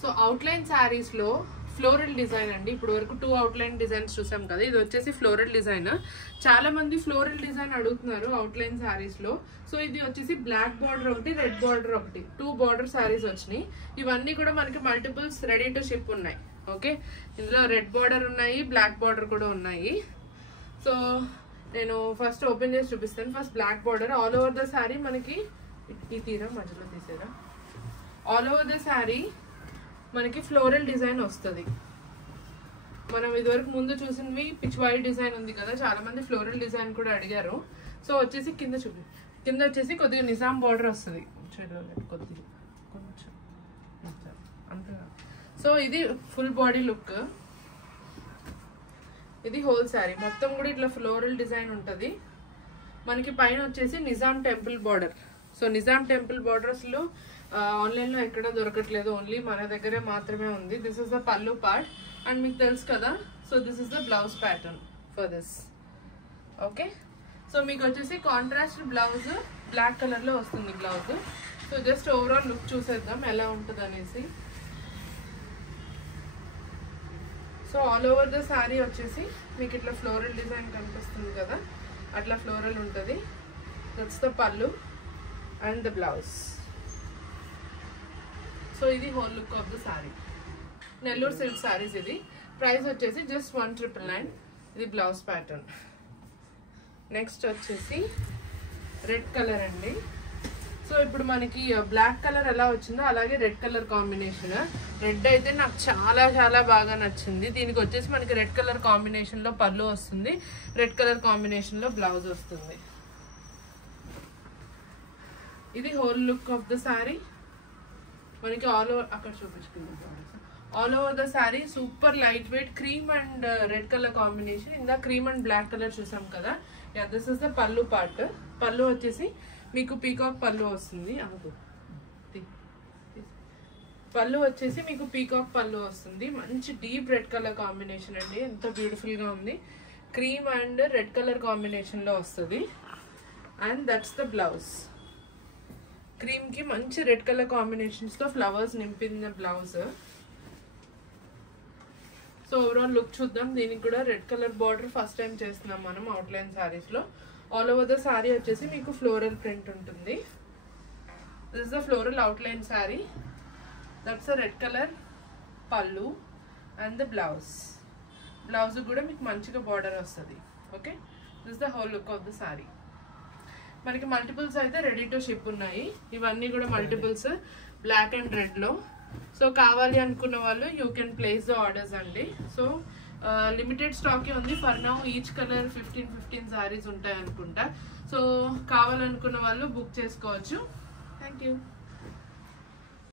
So outline saris లో floral design అండి. ఇప్పుడు వరకు 2 అవుట్లైన్ డిజైన్స్ చూసాం కదా, ఇది వచ్చేసి ఫ్లోరల్ డిజైన్. చాలా మంది ఫ్లోరల్ డిజైన్ అడుగుతున్నారు అవుట్లైన్ శారీస్ లో. సో ఇది వచ్చేసి బ్లాక్ బార్డర్ ఒకటి, రెడ్ బార్డర్ ఒకటి, 2 బార్డర్ శారీస్ వచ్చినాయి. ఇవన్నీ కూడా మనకి మల్టిపుల్స్ రెడీ టు షిప్ ఉన్నాయి. ఓకే, ఇందులో రెడ్ బార్డర్ ఉన్నాయి, బ్లాక్ బార్డర్ కూడా ఉన్నాయి. సో నేను ఫస్ట్ ఓపెన్ చేసి చూపిస్తాను. First black border all over the sari మనకి ఈ తీరా మధ్యలో తీసేరా, ఆల్ ఓవర్ ద శారీ మనకి ఫ్లోరల్ డిజైన్ వస్తుంది. మనం ఇదివరకు ముందు చూసినవి పిచ్వాయి డిజైన్ ఉంది కదా, చాలా మంది ఫ్లోరల్ డిజైన్ కూడా అడిగారు. సో వచ్చేసి కింద వచ్చేసి కొద్దిగా నిజాం బార్డర్ వస్తుంది కొద్దిగా కొంచెం అంతగా. సో ఇది ఫుల్ బాడీ లుక్. ఇది హోల్ శారీ మొత్తం కూడా ఇట్లా ఫ్లోరల్ డిజైన్ ఉంటుంది. మనకి పైన వచ్చేసి Nizam temple border. So Nizam temple borders లో ఆన్లైన్ లో ఎక్కడ దొరకట్లేదు, ఓన్లీ మన దగ్గరే మాత్రమే ఉంది. This is the pallu part and మీకు తెలుసు కదా. So this is the blouse pattern for this. Okay, so మీకు వచ్చేసి కాంట్రాస్ట్ బ్లౌజ్ బ్లాక్ కలర్ లో వస్తుంది blouse. So just overall look చూసేద్దాం ఎలా ఉంటుంది అనేసి. So all over the sari వచ్చేసి మీకు ఇట్లా ఫ్లోరల్ డిజైన్ కనిపిస్తుంది కదా, అట్లా ఫ్లోరల్ ఉంటుంది. దట్స్ ద పల్లు అండ్ ద బ్లౌజ్. సో ఇది whole look of the sari. Nellore silk saris. ఇది ప్రైస్ వచ్చేసి జస్ట్ 1999. ఇది బ్లౌజ్ ప్యాటర్న్. నెక్స్ట్ వచ్చేసి రెడ్ కలర్ అండి. సో ఇప్పుడు మనకి బ్లాక్ కలర్ ఎలా వచ్చిందో అలాగే రెడ్ కలర్ కాంబినేషన్. రెడ్ అయితే నాకు చాలా చాలా బాగా నచ్చింది. దీనికి వచ్చేసి మనకి రెడ్ కలర్ కాంబినేషన్ లో పళ్ళు వస్తుంది, రెడ్ కలర్ కాంబినేషన్ లో బ్లౌజ్ వస్తుంది. ఇది whole look of the sari. మనకి ఆల్ ఓవర్ అక్కడ చూపించుకుందాం. All over the sari super light weight cream and red colour combination. ఇందా క్రీమ్ అండ్ బ్లాక్ కలర్ చూసాం కదా. Yeah, this is the pallu part. Pallu వచ్చేసి మీకు పీకాక్ పల్లు వస్తుంది. పల్లు వచ్చేసి మీకు పీకాక్ పల్లు వస్తుంది. మంచి డీప్ రెడ్ కలర్ కాంబినేషన్ అండి, ఎంత బ్యూటిఫుల్ గా ఉంది. Cream and red colour combination లో వస్తుంది. And that's the blouse. Cream కి మంచి రెడ్ కలర్ కాంబినేషన్స్ తో ఫ్లవర్స్ నింపిన బ్లౌజ్. సో ఓవరాల్ లుక్ చూద్దాం. దీనికి కూడా red colour border first time చేస్తున్నాం మనం అవుట్లైన్ శారీస్ లో. ఆల్ ఓవర్ ద శారీ వచ్చేసి మీకు ఫ్లోరల్ ప్రింట్ ఉంటుంది. This is the floral outline sari. That's a red colour పల్లు అండ్ ద బ్లౌజ్. బ్లౌజ్ కూడా మీకు మంచిగా బార్డర్ వస్తుంది. Okay, this is the whole look of the sari. మనకి మల్టిపుల్స్ అయితే రెడీ టు షిప్ ఉన్నాయి. ఇవన్నీ కూడా మల్టిపుల్స్ బ్లాక్ అండ్ రెడ్ లో. సో కావాలి అనుకున్న వాళ్ళు you can place the orders అండి. సో లిమిటెడ్ స్టాక్ ఉంది for now. Each colour 15 saris ఉంటాయి అనుకుంటా. సో కావాలనుకున్న వాళ్ళు బుక్ చేసుకోవచ్చు. Thank you.